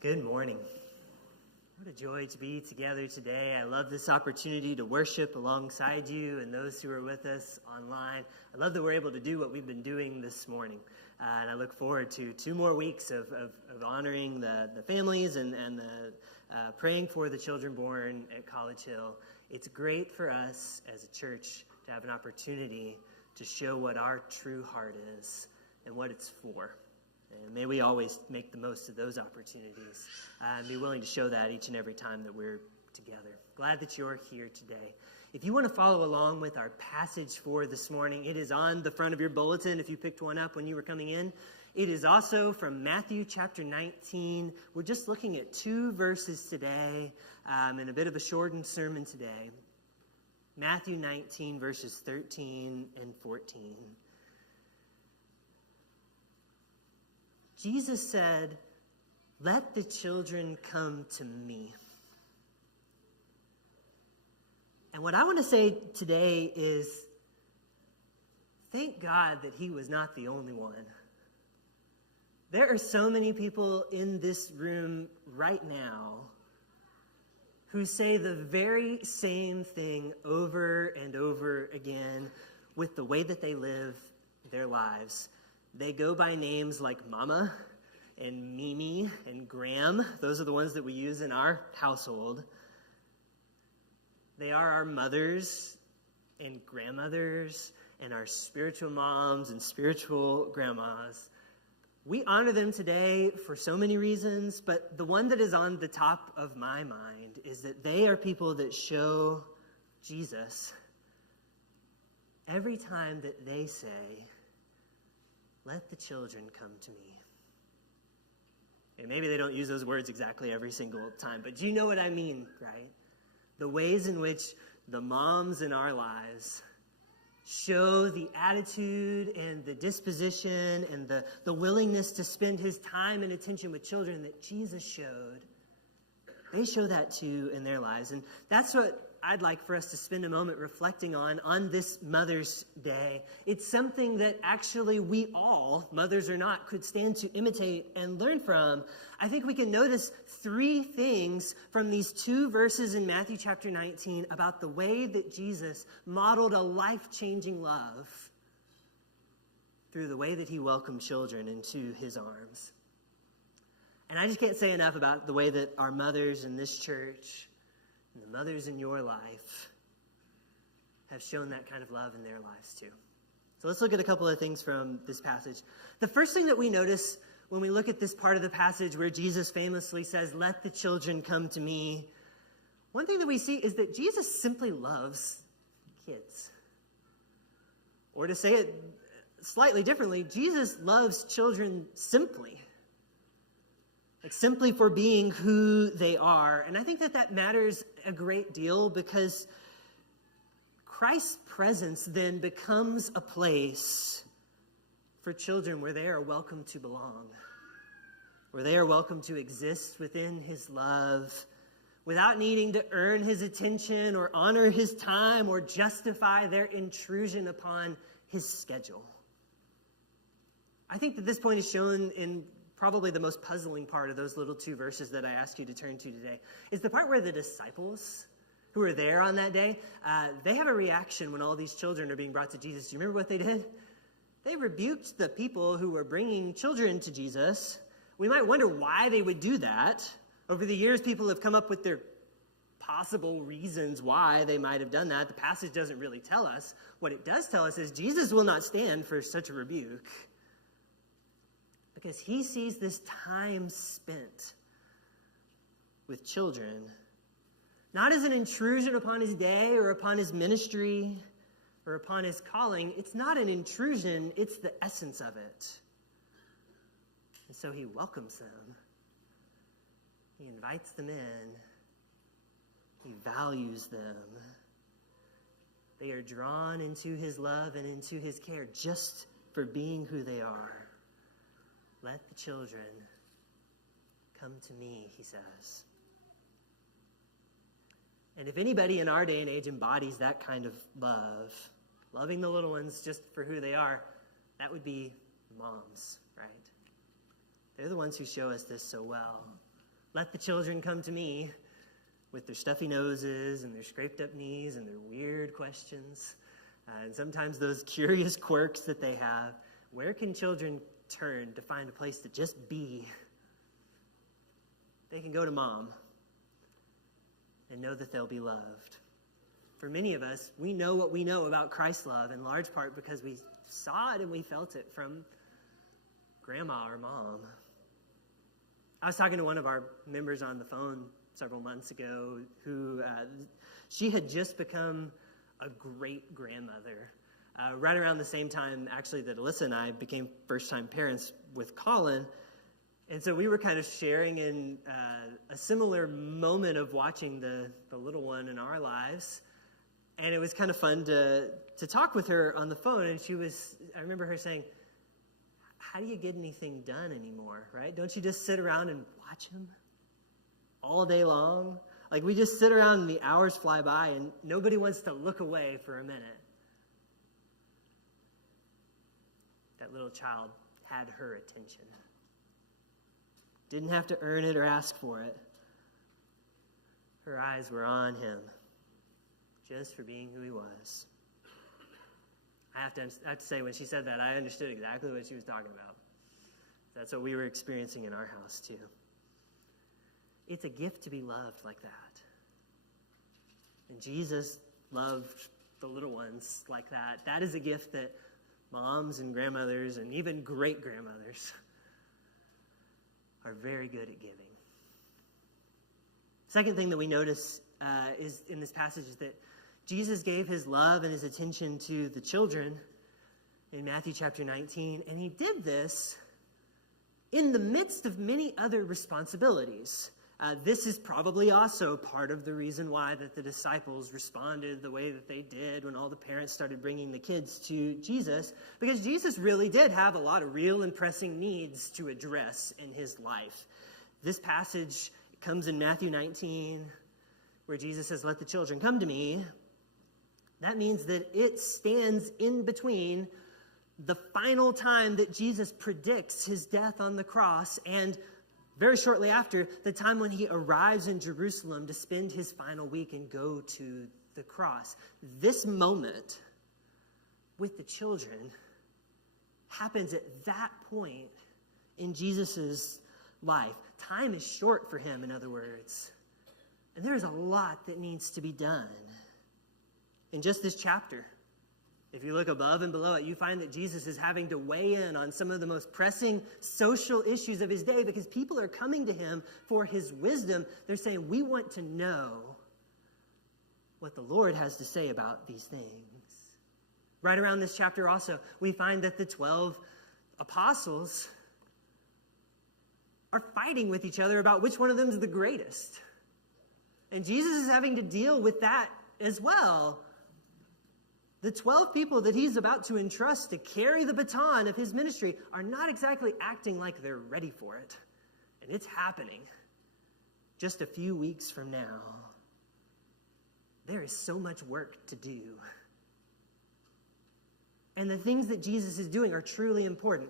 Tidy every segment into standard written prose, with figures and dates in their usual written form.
Good morning. What a joy to be together today. I love this opportunity to worship alongside you and those who are with us online. I love that we're able to do what we've been doing this morning. And I look forward to 2 more weeks of honoring the families and praying for the children born at College Hill. It's great for us as a church to have an opportunity to show what our true heart is and what it's for. And may we always make the most of those opportunities and be willing to show that each and every time that we're together. Glad that you're here today. If you want to follow along with our passage for this morning, it is on the front of your bulletin if you picked one up when you were coming in. It is also from Matthew chapter 19. We're just looking at 2 verses today and a bit of a shortened sermon today. Matthew 19, verses 13 and 14. Jesus said, "Let the children come to me." And what I want to say today is, thank God that he was not the only one. There are so many people in this room right now who say the very same thing over and over again with the way that they live their lives. They go by names like Mama and Mimi and Graham. Those are the ones that we use in our household. They are our mothers and grandmothers and our spiritual moms and spiritual grandmas. We honor them today for so many reasons, but the one that is on the top of my mind is that they are people that show Jesus every time that they say, "Let the children come to me." And maybe they don't use those words exactly every single time, but you know what I mean, right? The ways in which the moms in our lives show the attitude and the disposition and the willingness to spend his time and attention with children that Jesus showed. They show that too in their lives. And that's what I'd like for us to spend a moment reflecting on this Mother's Day. It's something that actually we all, mothers or not, could stand to imitate and learn from. I think we can notice 3 things from these 2 verses in Matthew chapter 19 about the way that Jesus modeled a life-changing love through the way that he welcomed children into his arms. And I just can't say enough about the way that our mothers in this church and the mothers in your life have shown that kind of love in their lives too. So let's look at a couple of things from this passage. The first thing that we notice when we look at this part of the passage where Jesus famously says, "Let the children come to me," one thing that we see is that Jesus simply loves kids. Or to say it slightly differently, Jesus loves children simply. Like simply for being who they are. And I think that matters a great deal because Christ's presence then becomes a place for children where they are welcome to belong, where they are welcome to exist within his love without needing to earn his attention or honor his time or justify their intrusion upon his schedule. I think that this point is shown in probably the most puzzling part of those little 2 verses that I asked you to turn to today is the part where the disciples who are there on that day, they have a reaction when all these children are being brought to Jesus. Do you remember what they did? They rebuked the people who were bringing children to Jesus. We might wonder why they would do that. Over the years, people have come up with their possible reasons why they might have done that. The passage doesn't really tell us. What it does tell us is Jesus will not stand for such a rebuke, because he sees this time spent with children not as an intrusion upon his day or upon his ministry or upon his calling. It's not an intrusion, it's the essence of it. And so he welcomes them. He invites them in. He values them. They are drawn into his love and into his care just for being who they are. "Let the children come to me," he says. And if anybody in our day and age embodies that kind of love, loving the little ones just for who they are, that would be moms, right? They're the ones who show us this so well. Let the children come to me with their stuffy noses and their scraped up knees and their weird questions. And sometimes those curious quirks that they have. Where can children turn to find a place to just be? They can go to mom and know that they'll be loved. For many of us, we know what we know about Christ's love in large part because we saw it and we felt it from grandma or mom. I was talking to one of our members on the phone several months ago who she had just become a great grandmother. Right around the same time, actually, that Alyssa and I became first-time parents with Colin. And so we were kind of sharing in a similar moment of watching the little one in our lives. And it was kind of fun to talk with her on the phone. And I remember her saying, how do you get anything done anymore, right? Don't you just sit around and watch him all day long? Like, we just sit around and the hours fly by and nobody wants to look away for a minute. That little child had her attention. Didn't have to earn it or ask for it. Her eyes were on him, just for being who he was. I have to say, when she said that, I understood exactly what she was talking about. That's what we were experiencing in our house, too. It's a gift to be loved like that. And Jesus loved the little ones like that. That is a gift that moms and grandmothers and even great-grandmothers are very good at giving. Second thing that we notice is in this passage is that Jesus gave his love and his attention to the children in Matthew chapter 19, and he did this in the midst of many other responsibilities. This is probably also part of the reason why that the disciples responded the way that they did when all the parents started bringing the kids to Jesus, because Jesus really did have a lot of real and pressing needs to address in his life. This passage comes in Matthew 19, where Jesus says, "Let the children come to me." That means that it stands in between the final time that Jesus predicts his death on the cross and very shortly after the time when he arrives in Jerusalem to spend his final week and go to the cross. This moment with the children happens at that point in Jesus' life. Time is short for him, in other words. And there's a lot that needs to be done. In just this chapter, if you look above and below it, you find that Jesus is having to weigh in on some of the most pressing social issues of his day because people are coming to him for his wisdom. They're saying, we want to know what the Lord has to say about these things. Right around this chapter also, we find that the 12 apostles are fighting with each other about which one of them is the greatest. And Jesus is having to deal with that as well. The 12 people that he's about to entrust to carry the baton of his ministry are not exactly acting like they're ready for it. And it's happening just a few weeks from now. There is so much work to do. And the things that Jesus is doing are truly important.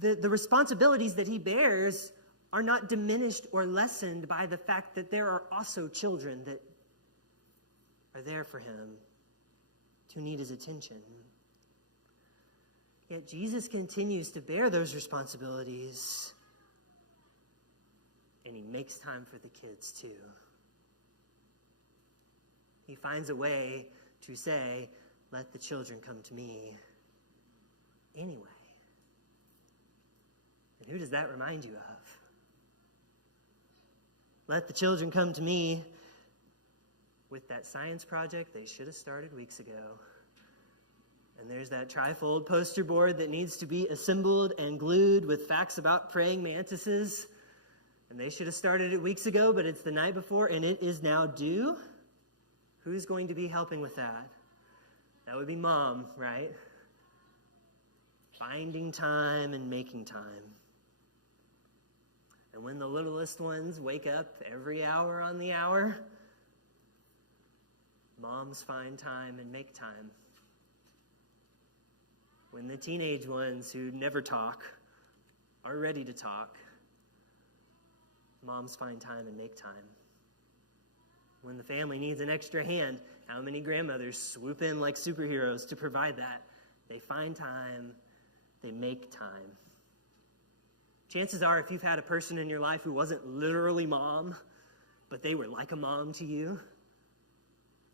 The responsibilities that he bears are not diminished or lessened by the fact that there are also children that are there for him who need his attention. Yet Jesus continues to bear those responsibilities, and he makes time for the kids too. He finds a way to say, let the children come to me anyway. And who does that remind you of? Let the children come to me with that science project they should have started weeks ago. And there's that trifold poster board that needs to be assembled and glued with facts about praying mantises. And they should have started it weeks ago, but it's the night before and it is now due. Who's going to be helping with that? That would be mom, right? Finding time and making time. And when the littlest ones wake up every hour on the hour, moms find time and make time. When the teenage ones who never talk are ready to talk, moms find time and make time. When the family needs an extra hand, how many grandmothers swoop in like superheroes to provide that? They find time, they make time. Chances are, if you've had a person in your life who wasn't literally mom, but they were like a mom to you,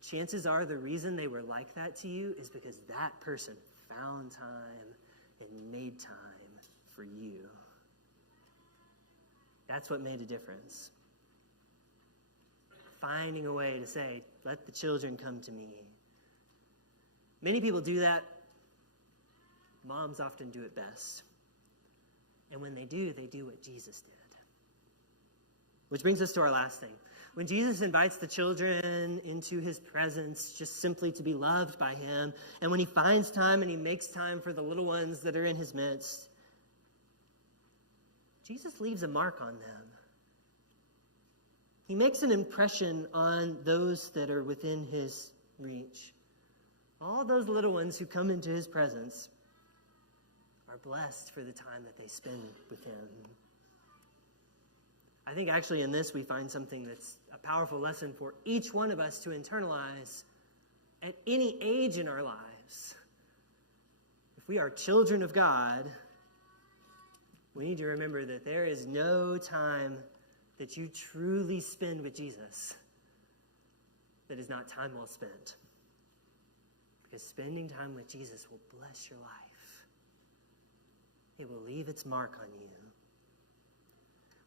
chances are the reason they were like that to you is because that person found time and made time for you. That's what made a difference. Finding a way to say, let the children come to me. Many people do that. Moms often do it best. And when they do what Jesus did. Which brings us to our last thing. When Jesus invites the children into his presence just simply to be loved by him, and when he finds time and he makes time for the little ones that are in his midst, Jesus leaves a mark on them. He makes an impression on those that are within his reach. All those little ones who come into his presence are blessed for the time that they spend with him. I think actually in this we find something that's a powerful lesson for each one of us to internalize at any age in our lives. If we are children of God, we need to remember that there is no time that you truly spend with Jesus that is not time well spent. Because spending time with Jesus will bless your life. It will leave its mark on you.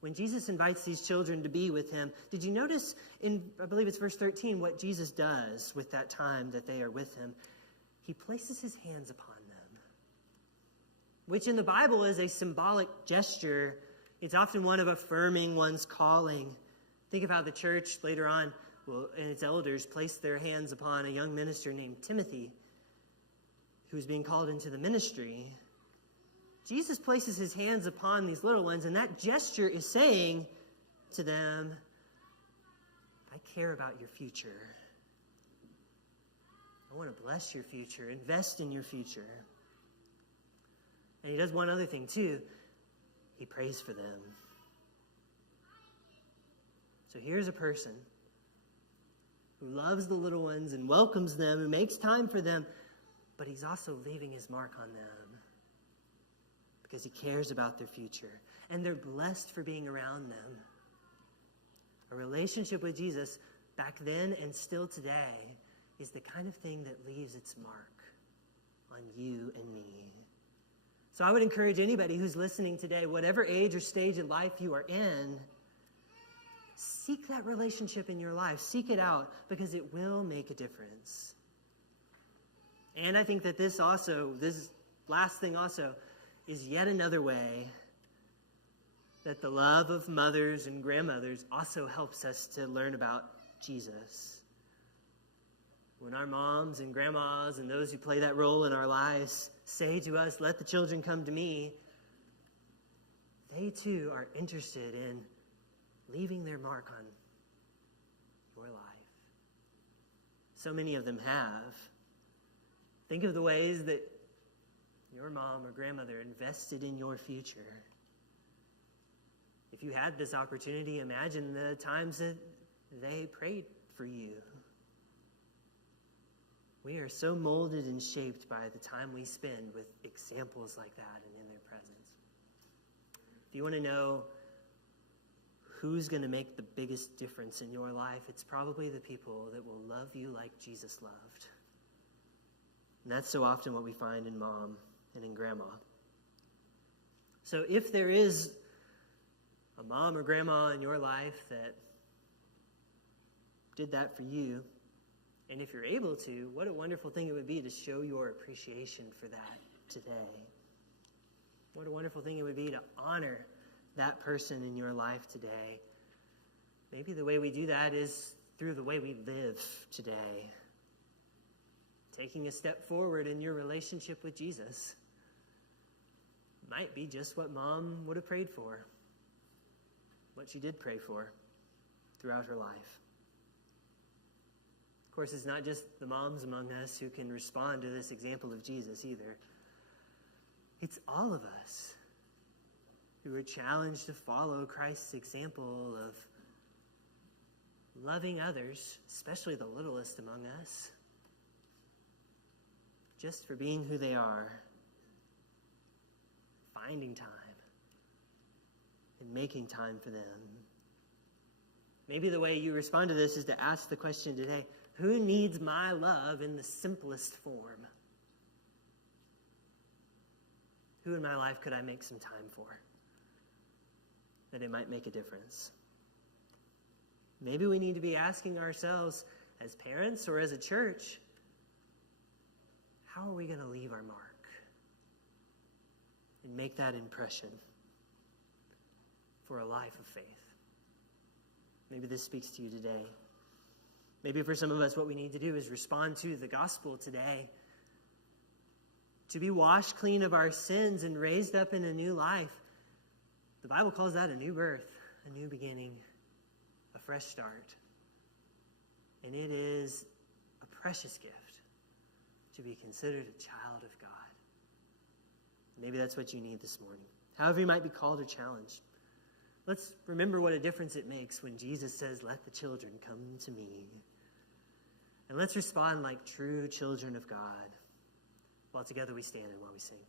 When Jesus invites these children to be with him, did you notice in, I believe it's verse 13, what Jesus does with that time that they are with him? He places his hands upon them, which in the Bible is a symbolic gesture. It's often one of affirming one's calling. Think of how the church later on, and its elders placed their hands upon a young minister named Timothy, who was being called into the ministry. Jesus places his hands upon these little ones, and that gesture is saying to them, I care about your future. I want to bless your future, invest in your future. And he does one other thing too. He prays for them. So here's a person who loves the little ones and welcomes them and makes time for them, but he's also leaving his mark on them because he cares about their future. And they're blessed for being around them. A relationship with Jesus back then and still today is the kind of thing that leaves its mark on you and me. So I would encourage anybody who's listening today, whatever age or stage in life you are in, seek that relationship in your life. Seek it out because it will make a difference. And I think that this last thing also, is yet another way that the love of mothers and grandmothers also helps us to learn about Jesus. When our moms and grandmas and those who play that role in our lives say to us, let the children come to me, they too are interested in leaving their mark on your life. So many of them have. Think of the ways that your mom or grandmother invested in your future. If you had this opportunity, imagine the times that they prayed for you. We are so molded and shaped by the time we spend with examples like that and in their presence. If you want to know who's going to make the biggest difference in your life, it's probably the people that will love you like Jesus loved. And that's so often what we find in mom and in grandma. So if there is a mom or grandma in your life that did that for you, and if you're able to, what a wonderful thing it would be to show your appreciation for that today. What a wonderful thing it would be to honor that person in your life today. Maybe the way we do that is through the way we live today. Taking a step forward in your relationship with Jesus might be just what mom would have prayed for, what she did pray for throughout her life. Of course, it's not just the moms among us who can respond to this example of Jesus either. It's all of us. who are challenged to follow Christ's example of loving others, especially the littlest among us, just for being who they are, finding time, and making time for them. Maybe the way you respond to this is to ask the question today, who needs my love in the simplest form? Who in my life could I make some time for? That it might make a difference. Maybe we need to be asking ourselves as parents or as a church, how are we going to leave our mark and make that impression for a life of faith? Maybe this speaks to you today. Maybe for some of us, what we need to do is respond to the gospel today. To be washed clean of our sins and raised up in a new life. The Bible calls that a new birth, a new beginning, a fresh start. And it is a precious gift to be considered a child of God. Maybe that's what you need this morning. However you might be called or challenged. Let's remember what a difference it makes when Jesus says, "Let the children come to me." And let's respond like true children of God while together we stand and while we sing.